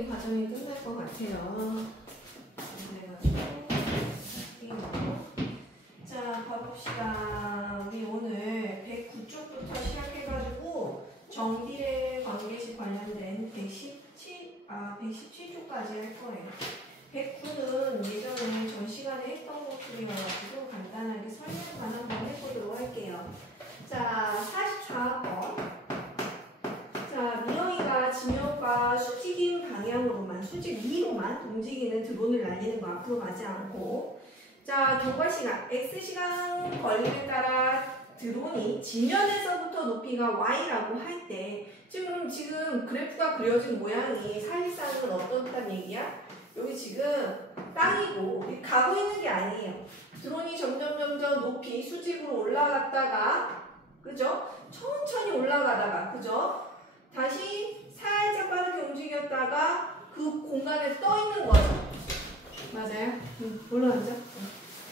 이 과정이 끝날 것 같아요. 그래가지고 자, 봐봅시다. 우리 오늘 109쪽부터 시작해가지고 정비례 관계식 관련된 117쪽까지 할 거예요. 109는 예전에 전 시간에 했던 것들이어가지고 간단하게 설명만 한번 해보도록 할게요. 자, 44번. 자, 미영이가 진영과 수직인 방향으로만, 수직 위로만 움직이는 드론을 날리는 거 앞으로 가지 않고. 자, 경과 시간, X시간 걸림에 따라 드론이 지면에서부터 높이가 Y라고 할 때, 지금 그래프가 그려진 모양이 사실상은 어떤 듯한 얘기야? 여기 지금 땅이고 가고 있는 게 아니에요. 드론이 점점 높이 수직으로 올라갔다가, 그죠? 천천히 올라가다가, 그죠? 다시 살짝 빠르게 움직였다가 그 공간에 떠 있는 거죠. 맞아요? 올라가죠?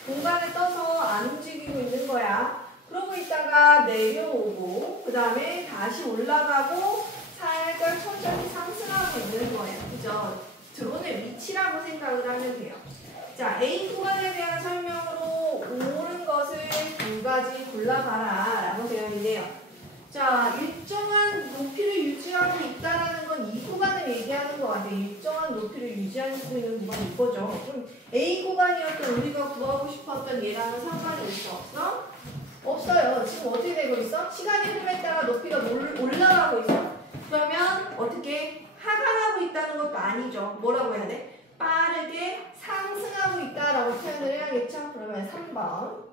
공간에 떠서 안 움직이고 있는 거야. 그러고 있다가 내려오고 그 다음에 다시 올라가고 살짝 천천히 상승하고 있는 거예요. 그죠? 드론의 위치라고 생각을 하면 돼요. 자, A 구간에 대한 설명으로 옳은 것을 두 가지 골라봐라 라고 되어 있네요. 자, 일정한 높이를 유지하고 있다는 건 이 구간을 얘기하는 것 같아요. 일정한 높이를 유지하고 있는 구간이 이거죠. 그럼 A 구간이었던 우리가 구하고 싶었던 얘랑은 상관이 있어? 없어? 없어요. 지금 어떻게 되고 있어? 시간이 흐름에 따라 높이가 올라가고 있어. 그러면 어떻게 하강하고 있다는 것도 아니죠. 뭐라고 해야 돼? 빠르게 상승하고 있다라고 표현을 해야겠죠? 그러면 3번.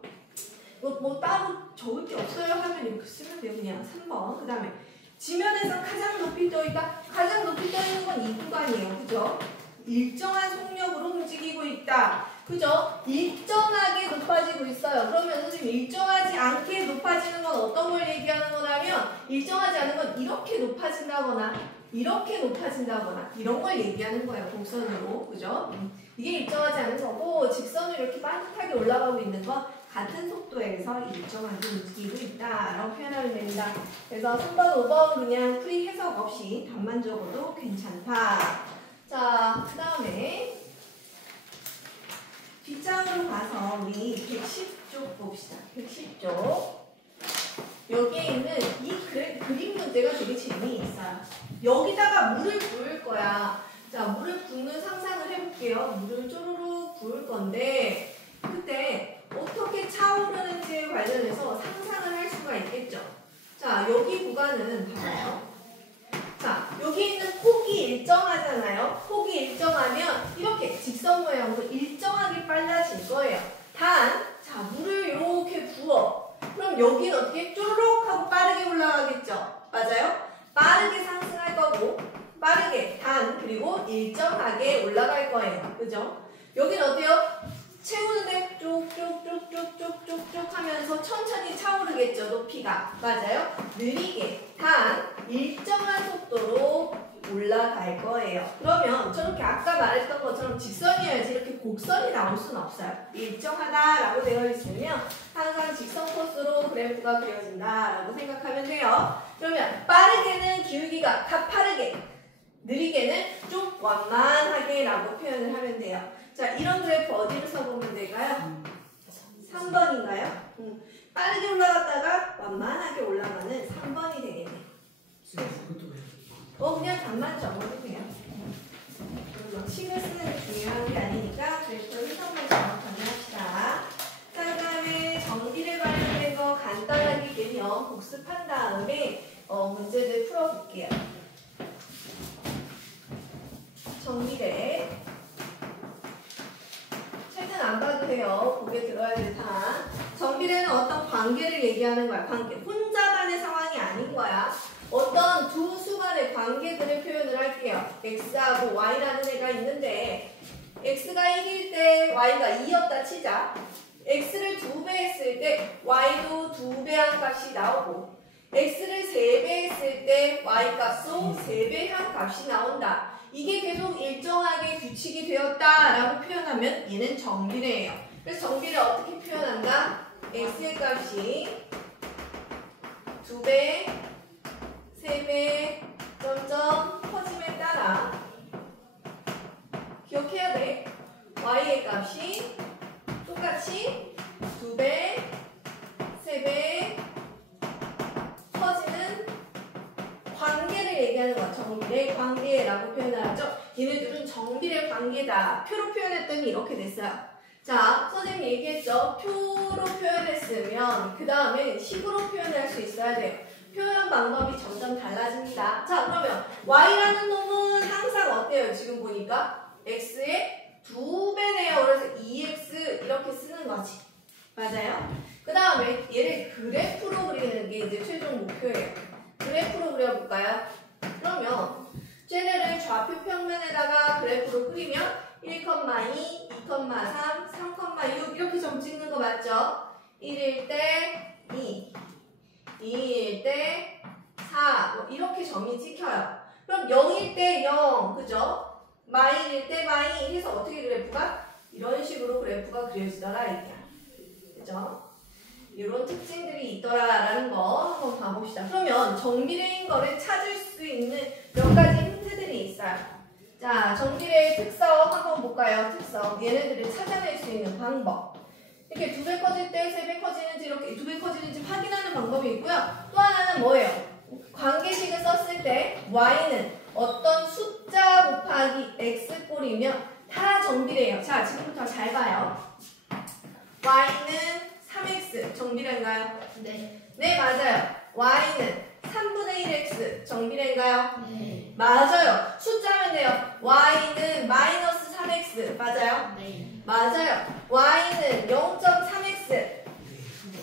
뭐 따로 적을 게 없어요 하면 이렇게 쓰면 돼요. 그냥 3번. 그 다음에 지면에서 가장 높이 떠 있다. 가장 높이 떠 있는 건 이 구간이에요. 그죠? 일정한 속력으로 움직이고 있다. 그죠? 일정하게 높아지고 있어요. 그러면 선생님 일정하지 않게 높아지는 건 어떤 걸 얘기하는 거냐면 일정하지 않은 건 이렇게 높아진다거나 이렇게 높아진다거나 이런 걸 얘기하는 거예요. 곡선으로. 그죠? 이게 일정하지 않은 거고 직선으로 이렇게 빠듯하게 올라가고 있는 건 같은 속도에서 일정하게 움직이고 있다라고 표현하면 됩니다. 그래서 3번, 5번 그냥 풀이 해석 없이 답만 적어도 괜찮다. 자, 그 다음에 뒷장으로 가서 우리 110쪽 봅시다. 110쪽. 여기에 있는 이 그림 문제가 되게 재미있어요. 여기다가 물을 부을 거야. 자, 물을 붓는 상상을 해볼게요. 물을 쪼르르 부을 건데 그때 어떻게 차오르는지에 관련해서 상상을 할 수가 있겠죠. 자, 여기 구간은 봐봐요. 자, 여기 있는 폭이 일정하잖아요. 폭이 일정하면 이렇게 직선 모양으로 일정하게 빨라질 거예요. 단, 자, 물을 이렇게 부어. 그럼 여기는 어떻게 쪼르륵 하고 빠르게 올라가겠죠. 맞아요? 빠르게 상승할 거고 빠르게 단 그리고 일정하게 올라갈 거예요. 그죠? 여기는 어때요? 채우는데 쭉쭉쭉쭉쭉쭉 하면서 천천히 차오르겠죠. 높이가. 맞아요? 느리게 단 일정한 속도로 올라갈 거예요. 그러면 저렇게 아까 말했던 것처럼 직선이어야지 이렇게 곡선이 나올 수는 없어요. 일정하다라고 되어 있으면 항상 직선 코스로 그래프가 그려진다라고 생각하면 돼요. 그러면 빠르게는 기울기가 가파르게, 느리게는 좀 완만하게 라고 표현을 하면 돼요. 자, 이런 그래프 어디를 써보면 될까요? 3번인가요? 빠르게 올라갔다가 완만하게 올라가는 3번이 되겠네. 그냥 답만 적어도 돼요. 식을 쓰는 게 중요한 게 아니니까 그래프 해석만 정확하게 합시다. 자, 그 다음에 정비례 관련된 거 간단하게 개념 복습한 다음에 문제들 풀어볼게요. 정비례 책은 안 봐도 돼요. 보게 들어야 될 다. 정비례는 어떤 관계를 얘기하는 거야. 관계. 혼자만의 상황이 아닌 거야. 어떤 두 수간의 관계들을 표현을 할게요. X하고 Y라는 애가 있는데 X가 1일 때 Y가 2였다 치자. X를 2배 했을 때 Y도 2배 한 값이 나오고 X를 3배 했을 때 Y 값도 3배 한 값이 나온다. 이게 계속 일정하게 규칙이 되었다라고 표현하면 얘는 정비례예요. 그래서 정비례 어떻게 표현한다? X의 값이 2배, 3배, 점점 커짐에 따라 얘기하는 거 정비례 관계라고 표현을 하죠. 얘네들은 정비례 관계다. 표로 표현했더니 이렇게 됐어요. 자, 선생님 얘기했죠. 표로 표현했으면 그 다음에 식으로 표현할 수 있어야 돼요. 표현 방법이 점점 달라집니다. 자, 그러면 y라는 놈은 항상 어때요? 지금 보니까 x의 2배네요. 그래서 2x 이렇게 쓰는 거지. 맞아요? 그 다음에 얘를 그래프로 그리는 게 이제 최종 목표예요. 그래프로 그려볼까요? 그러면 쟤네를 좌표 평면에다가 그래프로 그리면 1,2, 2,3, 3,6 이렇게 점 찍는 거 맞죠? 1일 때 2, 2일 때 4, 뭐 이렇게 점이 찍혀요. 그럼 0일 때 0, 그죠? 마일일 때 마일 해서 어떻게 그래프가? 이런 식으로 그래프가 그려지더라 이게야. 그죠? 이런 특징들이 있더라라는 거 한번 봐봅시다. 그러면 정비례인 거를 찾을 수 있는 몇 가지 힌트들이 있어요. 자, 정비례의 특성 한번 볼까요? 특성. 얘네들을 찾아낼 수 있는 방법. 이렇게 2배 커질 때 3배 커지는지 이렇게 2배 커지는지 확인하는 방법이 있고요. 또 하나는 뭐예요? 관계식을 썼을 때 y는 어떤 숫자 곱하기 x 꼴이면 다 정비례예요. 자, 지금부터 잘 봐요. y는 3x 정비례인가요? 네. 네, 맞아요. y는 3분의 1x 정비례인가요? 네. 맞아요. 숫자면 돼요. y는 마이너스 3x 맞아요? 네. 맞아요. y는 0.3x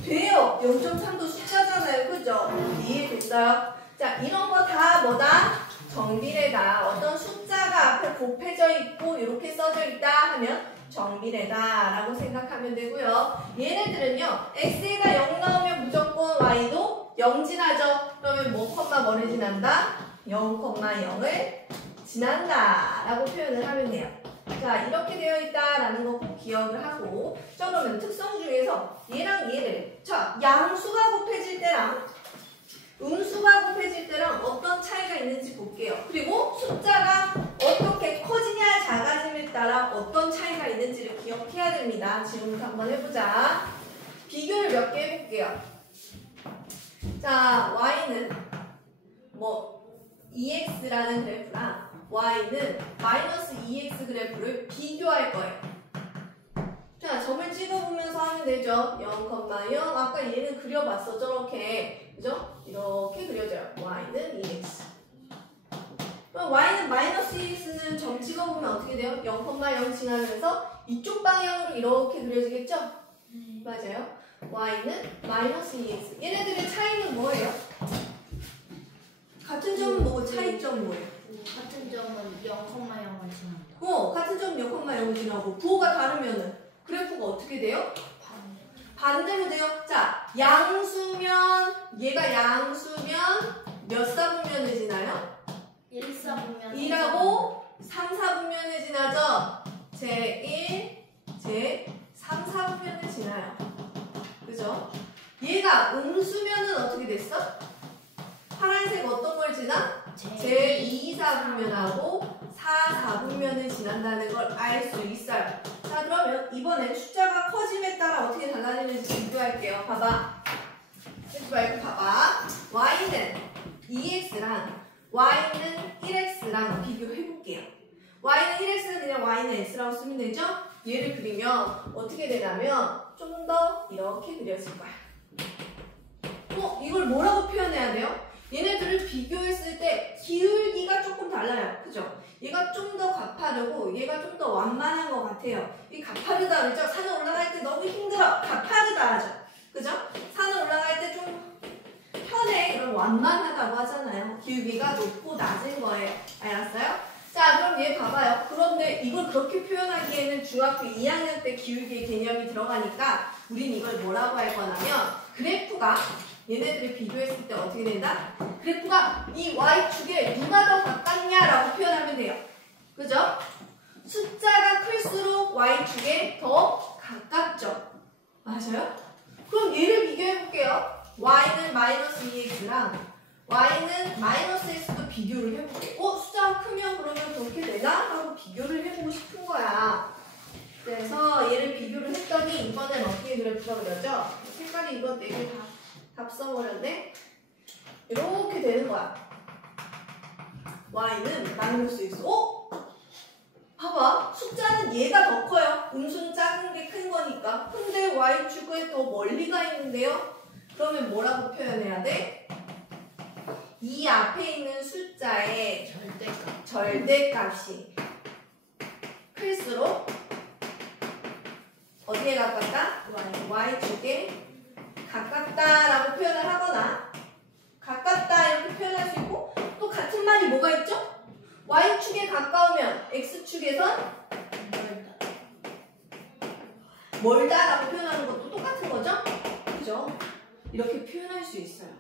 돼요. 0.3도 숫자잖아요. 그죠? 이해됐어요? 자, 이런 거 다 뭐다? 정비례다. 어떤 숫자가 앞에 곱해져 있고 이렇게 써져 있다 하면 정비례다라고 생각하면 되고요. 얘네들은요. x가 0 나오면 무조건 y도 0 지나죠. 그러면 뭐 뭐를 지난다? 0,0을 지난다 라고 표현을 하면 돼요. 자, 이렇게 되어 있다라는 거 꼭 기억을 하고. 자, 그러면 특성 중에서 얘랑 얘를 자, 양수가 곱해질 때랑 음수가 곱해질 때랑 어떤 차이가 있는지 볼게요. 그리고 숫자가 어떻게 커지냐 작아짐에 따라 어떤 차이가 있는지를 기억해야 됩니다. 지금부터 한번 해보자. 비교를 몇 개 해볼게요. 자, y는 뭐 2x라는 그래프랑 y는 마이너스 2x 그래프를 비교할 거예요. 자, 점을 찍어보면서 하면 되죠. 0,0 아까 얘는 그려봤어. 저렇게 그죠? 이렇게 그려져요. y는 2x. 그럼 y는 마이너스 2x는 점 찍어보면 어떻게 돼요? 0,0 지나면서 이쪽 방향으로 이렇게 그려지겠죠? 맞아요. y는 마이너스 2x. 얘네들의 차이는 뭐예요? 같은 점은 뭐고 차이점 뭐예요? 같은 점은 0,0을 지난다. 같은 점은 0,0을 지나고 부호가 다르면은 그래프가 어떻게 돼요? 반대로 돼요. 자, 양수면 얘가 양수면 몇 사분면을 지나요? 1사분면 2라고 3, 4분면을 지나죠? 제1, 제3, 4분면을 지나요. 그죠? 얘가 음수면은 어떻게 됐어? 파란색 어떤 걸 지나? 제2, 4분면하고 4, 4분면을 지난다는 걸 알 수 있어요. 자, 그러면 이번엔 숫자가 커짐에 따라 어떻게 달라지는지 비교할게요. 봐봐. 쓰지 말고 봐봐. y는 2x랑 y는 1x랑 비교해볼게요. y는 1x는 그냥 y는 x라고 쓰면 되죠? 얘를 그리면 어떻게 되냐면 좀 더 이렇게 그려질 거야. 이걸 뭐라고 표현해야 돼요? 얘네들을 비교했을 때 기울기가 조금 달라요. 그죠? 얘가 좀 더 가파르고 얘가 좀 더 완만한 것 같아요. 이 가파르다 그랬죠? 산에 올라갈 때 너무 힘들어. 가파르다 하죠. 그죠? 산에 올라갈 때 좀 편해. 그럼 완만하다고 하잖아요. 기울기가 높고 낮은 거예요. 알았어요? 자, 그럼 얘 봐봐요. 그런데 이걸 그렇게 표현하기에는 중학교 2학년 때 기울기의 개념이 들어가니까 우린 이걸 뭐라고 할 거냐면 그래프가 얘네들을 비교했을 때 어떻게 된다? 그래프가 이 y축에 누가 더 가깝냐라고 표현하면 돼요. 그죠? 숫자가 클수록 y축에 더 가깝죠. 맞아요? 그럼 얘를 비교해볼게요. y는 마이너스 2x랑 y는 마이너스 x도 비교를 해볼게요. 숫자가 크면 그러면 그렇게 되나? 하고 비교를 해보고 싶은 거야. 그래서 얘를 비교를 했더니 이번엔 어떻게 그래프가 그려져? 색깔이 이거 4개 다 써버렸네? 이렇게 되는 거야. y는 나눌 수 있어. 어? 봐봐. 숫자는 얘가 더 커요. 음수는 작은 게 큰 거니까. 근데 y축에 더 멀리가 있는데요. 그러면 뭐라고 표현해야 돼? 이 앞에 있는 숫자의 절대값이 클수록 어디에 가깝다? y축에 가깝다라고 표현을 하거나 가깝다 이렇게 표현할 수 있고 또 같은 말이 뭐가 있죠? y축에 가까우면 x축에선 멀다라고 표현하는 것도 똑같은 거죠? 그죠? 이렇게 표현할 수 있어요.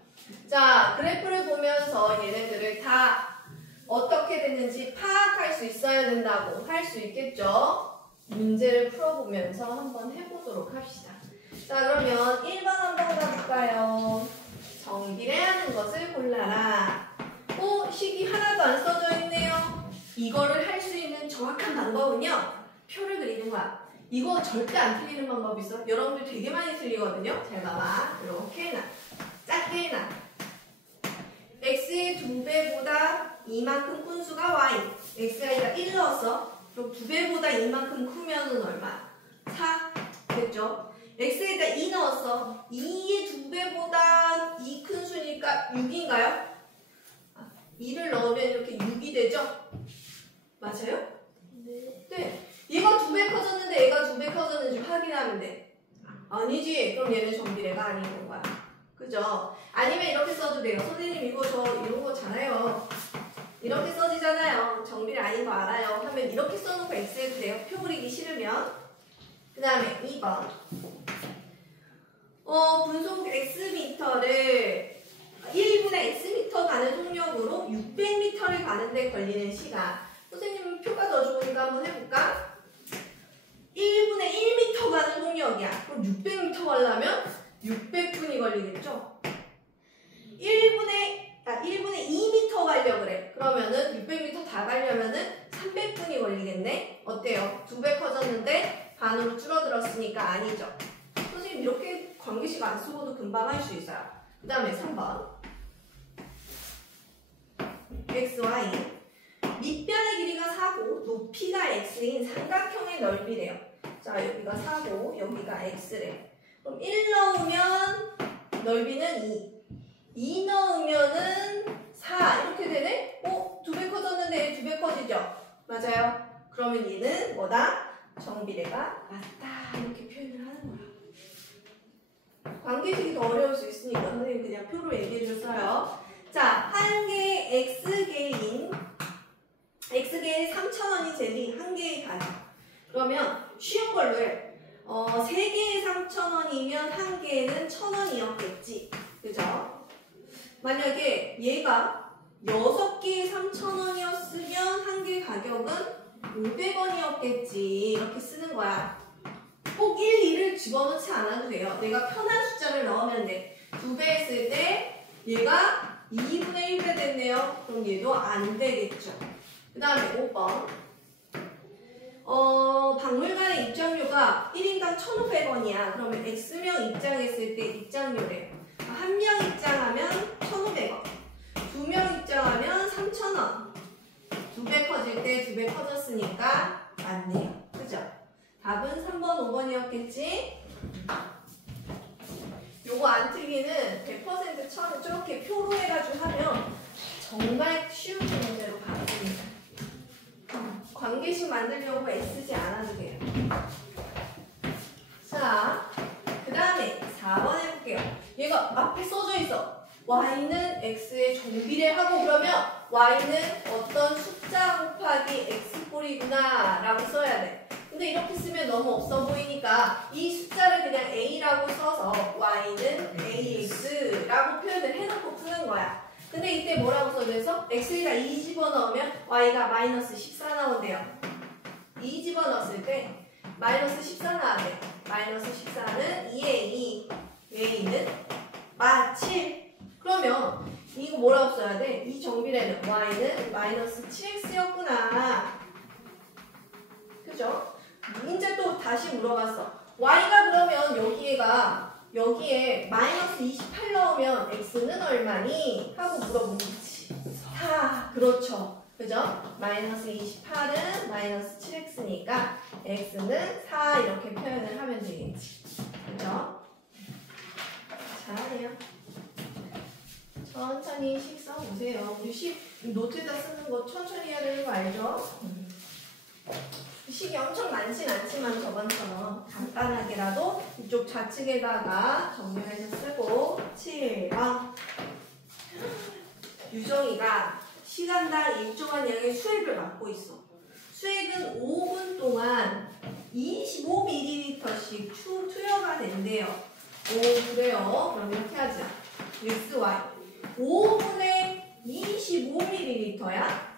자, 그래프를 보면서 얘네들을 다 어떻게 됐는지 파악할 수 있어야 된다고 할 수 있겠죠? 문제를 풀어보면서 한번 해보도록 합시다. 자, 그러면 1번 한번 가볼까요? 정비례하는 것을 골라라. 식이 하나도 안 써져 있네요. 이거를 할 수 있는 정확한 방법은요. 표를 그리는 거야. 이거 절대 안 틀리는 방법이 있어. 여러분들 되게 많이 틀리거든요. 잘 봐봐. 이렇게 해놔. 작게 해놔. x의 2배보다 이만큼 큰 수가 y. x가 1 넣었어. 그럼 2배보다 이만큼 크면은 얼마? 4. 됐죠? x에다 2 넣었어. 2의 2배보다 2 큰 수니까 6인가요? 2를 넣으면 이렇게 6이 되죠? 맞아요? 네. 얘가 2배 커졌는데 얘가 2배 커졌는지 확인하면 돼. 아니지. 그럼 얘는 정비례가 아닌 거야. 그죠? 아니면 이렇게 써도 돼요. 선생님 이거 저 이런 거잖아요. 이렇게 써지잖아요. 정비례 아닌 거 알아요. 하면 이렇게 써놓고 x 해도 돼요. 표 그리기 싫으면. 그 다음에 2번. 분속 x미터를 1분의 x미터 가는 속력으로 600m를 가는데 걸리는 시간. 선생님은 표가 더 좋으니까 한번 해볼까? 1분의 1m 가는 속력이야. 그럼 600m 가려면 600분이 걸리겠죠? 1분의 2m 가려고 그래. 그러면은 600m 다 가려면은 300분이 걸리겠네? 어때요? 2배 커졌는데 반으로 줄어들었으니까 아니죠? 선생님 이렇게 관계식 안 쓰고도 금방 할 수 있어요. 그 다음에 3번. x, y. 밑변의 길이가 4고 높이가 x인 삼각형의 넓이래요. 자, 여기가 4고 여기가 x래. 그럼 1 넣으면 넓이는 2. 2 넣으면은 4. 이렇게 되네? 2배 커졌는데 얘 2배 커지죠? 맞아요. 그러면 얘는 뭐다? 정비례가 맞다. 이렇게 표현을 하는 거야. 관계식이 더 어려울 수 있으니까 선생님 그냥 표로 얘기해줬어요. 자, 한 개의 x개인 3,000원이 제일 한 개의 가격. 그러면 쉬운 걸로 해. 3개의 3,000원이면 한 개에는 1,000원이었겠지. 그죠? 만약에 얘가 6개의 3,000원이었으면 한 개 가격은 500원이었겠지. 이렇게 쓰는 거야. 꼭 1, 2를 집어넣지 않아도 돼요. 내가 편한 숫자를 넣으면 돼. 2배 했을 때 얘가 2분의 1배 됐네요. 그럼 얘도 안 되겠죠. 그 다음에 5번. 박물관의 입장료가 1인당 1,500원이야. 그러면 X명 입장했을 때 입장료래. 한 명 입장하면 1,500원. 2명 입장하면 3,000원. 2배 커질 때 2배 커졌으니까 맞네요. 그죠? 답은 3번, 5번이었겠지? 요거 안 틀리는 100% 처음에 저렇게 표로 해가지고 하면 정말 쉬운 문제로 바뀝니다. 관계식 만들려고 애쓰지 않아도 돼요. 자, 그 다음에 4번 해볼게요. 얘가 앞에 써져 있어. y는 x의 정비례하고 그러면 y는 어떤 숫자 곱하기 x꼴이구나 라고 써야 돼. 근데 이렇게 쓰면 너무 없어 보이니까 이 숫자를 그냥 a라고 써서 y는 ax라고 표현을 해놓고 푸는 거야. 근데 이때 뭐라고 써져 있어? x에다 2 집어넣으면 y가 마이너스 14 나온대요. 2 집어넣었을 때 마이너스 14 나왔대. 마이너스 14는 2에 2, a는 7. 그러면 이거 뭐라고 써야 돼? 이 정비례는 y는 마이너스 7x였구나. 그죠? 이제 또 다시 물어봤어. y가 그러면 여기에 마이너스 28 넣으면 x는 얼마니? 하고 물어본 거지. 4. 그렇죠. 그죠? 마이너스 28은 마이너스 7x니까 x는 4 이렇게 표현을 하면 되겠지. 그죠? 잘하네요. 천천히 식 써보세요. 우리 노트에다 쓰는 거 천천히 해야 되는 거 알죠? 식이 엄청 많진 않지만 저번처럼 간단하게라도 이쪽 좌측에다가 정렬해서 쓰고 7번 유정이가 시간당 일정한 양의 수액을 맡고 있어. 수액은 5분 동안 25ml씩 투여가 된대요. 오 그래요? 그럼 이렇게 하자. x, y 5분에 25ml야?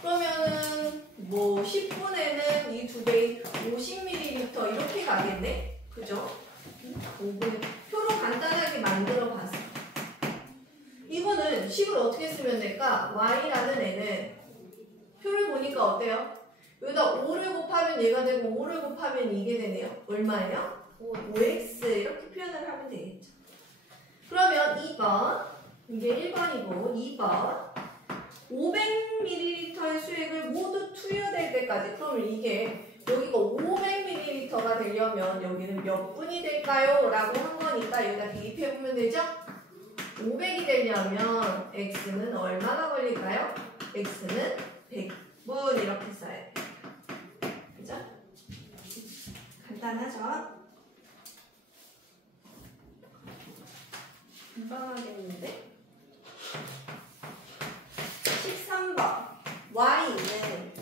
그러면은 뭐 10분에는 이 두 배인 50ml 이렇게 가겠네? 그죠? 5분 표로 간단하게 만들어 봤어. 이거는 식을 어떻게 쓰면 될까? y라는 애는 표를 보니까 어때요? 여기다 5를 곱하면 얘가 되고 5를 곱하면 이게 되네요. 얼마예요? 5x 이렇게 표현을 하면 되겠죠. 그러면 2번 이게 1번이고 2번 500ml의 수액을 모두 투여될 때까지 그러면 이게 여기가 500ml가 되려면 여기는 몇 분이 될까요? 라고 한 거니까 여기다 대입해보면 되죠? 500이 되려면 x는 얼마나 걸릴까요? x는 100분 이렇게 써야 돼요. 그죠? 간단하죠? 금방 하겠는데? 13번 y는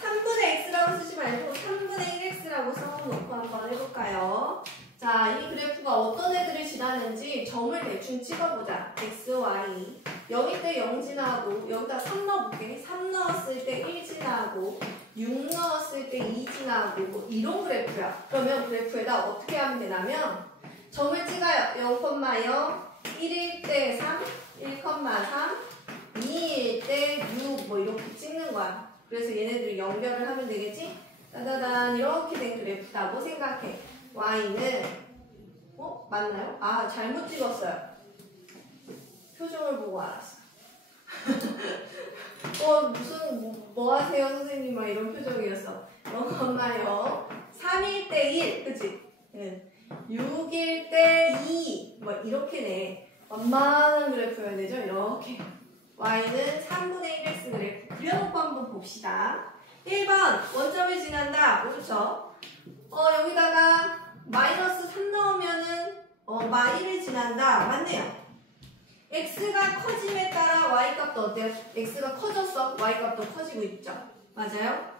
3분의 x라고 쓰지 말고 3분의 1x라고 써놓고 한번 해볼까요? 자, 이 그래프가 어떤 애들을 지나는지 점을 대충 찍어보자. x, y 0일 때 0 지나고 여기다 3 넣어볼게. 3 넣었을 때 1 지나고 6 넣었을 때 2 지나고 이런 그래프야. 그러면 그래프에다 어떻게 하면 되냐면 점을 찍어요. 0,0 1일 때 3, 1,3 2일 때 6 뭐 이렇게 찍는 거야. 그래서 얘네들이 연결을 하면 되겠지? 따다단 이렇게 된 그래프다고 생각해. y는 맞나요? 아 잘못 찍었어요. 표정을 보고 알았어. 무슨 뭐 하세요 선생님 막 이런 표정이었어. 0,0 3일 때 1 그치? 6일 때 2 뭐 이렇게네. 완만한 그래프여야 되죠? 이렇게 y는 3분의 1x 그래프 그려놓고 한번 봅시다. 1번 원점을 지난다. 그렇죠? 여기다가 마이너스 3 넣으면은 마이를 지난다. 맞네요. x가 커짐에 따라 y 값도 어때요? x가 커졌어. y 값도 커지고 있죠. 맞아요?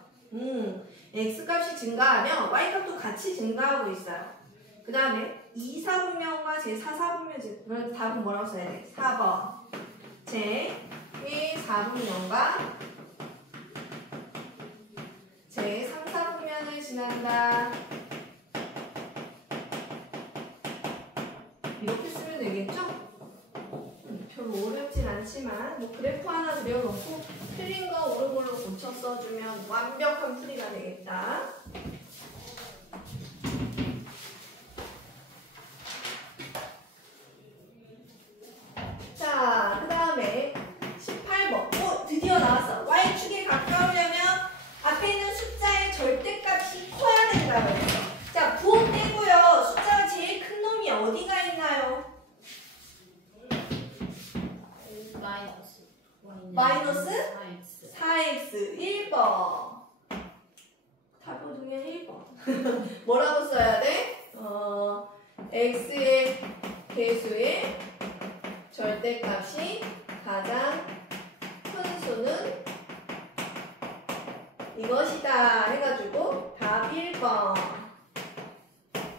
x 값이 증가하면 y 값도 같이 증가하고 있어요. 그 다음에 2사분면과 제4사분면 그럼 답은 뭐라고 써야 돼? 4번 제1사분면과 제3사분면을 지난다. 이렇게 쓰면 되겠죠? 별로 어렵진 않지만 뭐 그래프 하나 그려놓고 틀린 거 옳은 걸로 고쳐 써주면 완벽한 풀이가 되겠다. 자, 그 다음에 18번. 드디어 나왔어. y축에 가까우려면 앞에 있는 숫자의 절대값이 커야 된다고 했어. 자, 부호 떼고요. 숫자가 제일 큰 놈이 어디가 있나요? 마이너스 4x 1번. 답이 중에 1번. 뭐라고 써야 돼? x의 개수의 절대값이 가장 큰 수는 이것이다 해가지고 답 1번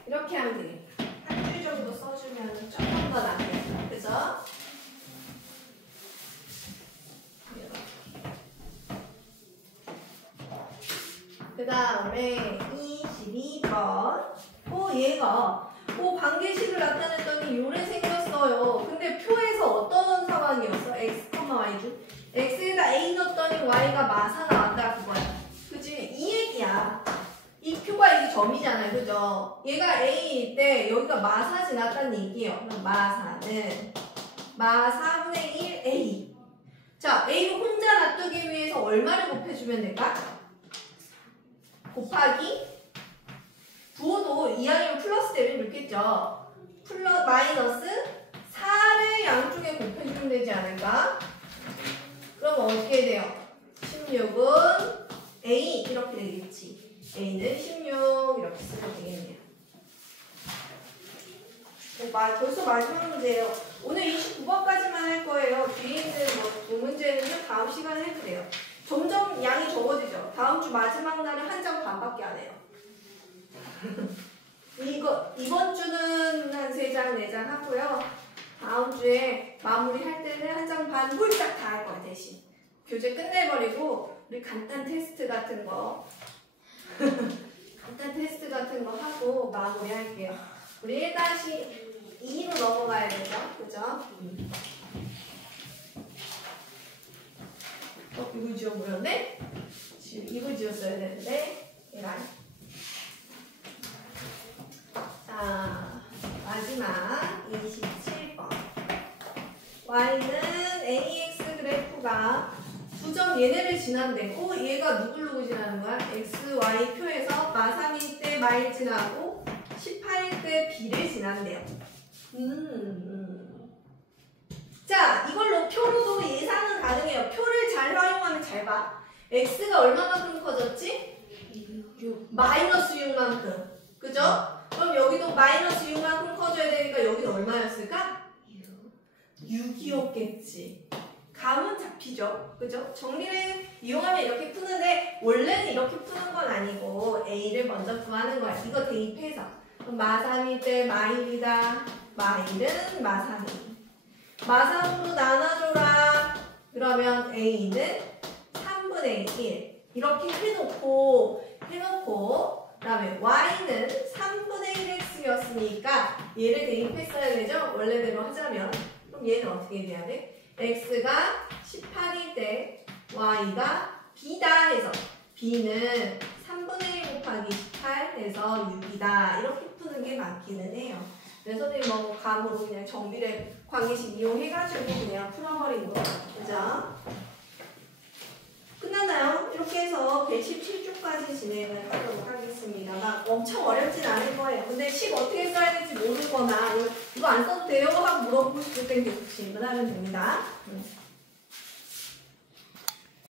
이렇게 하면 되겠다. 한 줄 정도 써주면 조금 더 낫겠다. 그죠? 그 다음에 22번 얘가 관계식을 나타냈더니 요래 생겼어요. 근데 표에서 어떤 상황이었어? x, y죠? x에다 a 넣었더니 y가 마사 나왔다 그거야. 그치? 이 얘기야. 이 표가 이게 점이잖아요. 그죠? 얘가 a일 때 여기가 마사 지났다는 얘기예요. 그럼 마사는 마사분의 1 a. 자, a를 혼자 놔두기 위해 얼마를 곱해주면 될까? 곱하기 부호도 2항이면 플러스 되면 좋겠죠. 마이너스 4를 양쪽에 곱해주면 되지 않을까? 그럼 어떻게 돼요? 16은 A 이렇게 되겠지. A는 16 이렇게 쓰면 되겠네요. 벌써 마지막 문제예요. 오늘 29번까지만 할 거예요. 뒤에 있는 두 문제는요 다음 시간에 해도 돼요. 점점 양이 적어지죠. 다음 주 마지막 날은 한 장 반밖에 안 해요. 이번 주는 한 3장, 4장 하고요. 다음 주에 마무리할 때는 한 장 반 홀짝 다 할 거예요. 대신 교재 끝내버리고 우리 간단 테스트 같은 거 하고 마무리할게요. 우리 1-2로 넘어가야 되죠. 그죠? 이거 지워버렸네? 이거 지웠어야 되는데 얘랑. 자, 마지막 27번. y는 ax 그래프가 두 점 얘네를 지난대고 얘가 누구 지나는 거야? x, y 표에서 마3일 때 마일 지나고 18일 때 b를 지난대요. 자, 이걸로 표로도 예상은 가능해요. 표를 잘 활용하면 잘 봐. x가 얼마만큼 커졌지? 6. 마이너스 6만큼. 그죠? 그럼 여기도 마이너스 6만큼 커져야 되니까 여기는 얼마였을까? 6이었겠지. 감은 잡히죠. 그죠? 정리를 이용하면 이렇게 푸는데 원래는 이렇게 푸는 건 아니고 a를 먼저 구하는 거야. 이거 대입해서. 그럼 마3일 때 마일이다. 마일은 마3이. 마3으로 나눠줘라. 그러면 a는 3분의 1. 이렇게 해놓고 그 다음에 y는 3분의 1x였으니까 얘를 대입했어야 되죠? 원래대로 하자면. 그럼 얘는 어떻게 돼야 돼? x가 18일 때 y가 b다 해서 b는 3분의 1 곱하기 18 해서 6이다. 이렇게 푸는 게 맞기는 해요. 그래서 선생님 감으로 그냥 정비례 관계식 이용해가지고 그냥 풀어버린 거. 그죠? 끝났나요? 이렇게 해서 117쪽까지 진행을 하도록 하겠습니다. 막 엄청 어렵진 않을 거예요. 근데 식 어떻게 써야 될지 모르거나 이거 안 써도 돼요? 하고 물어보고 싶을 땐 계속 질문하면 됩니다.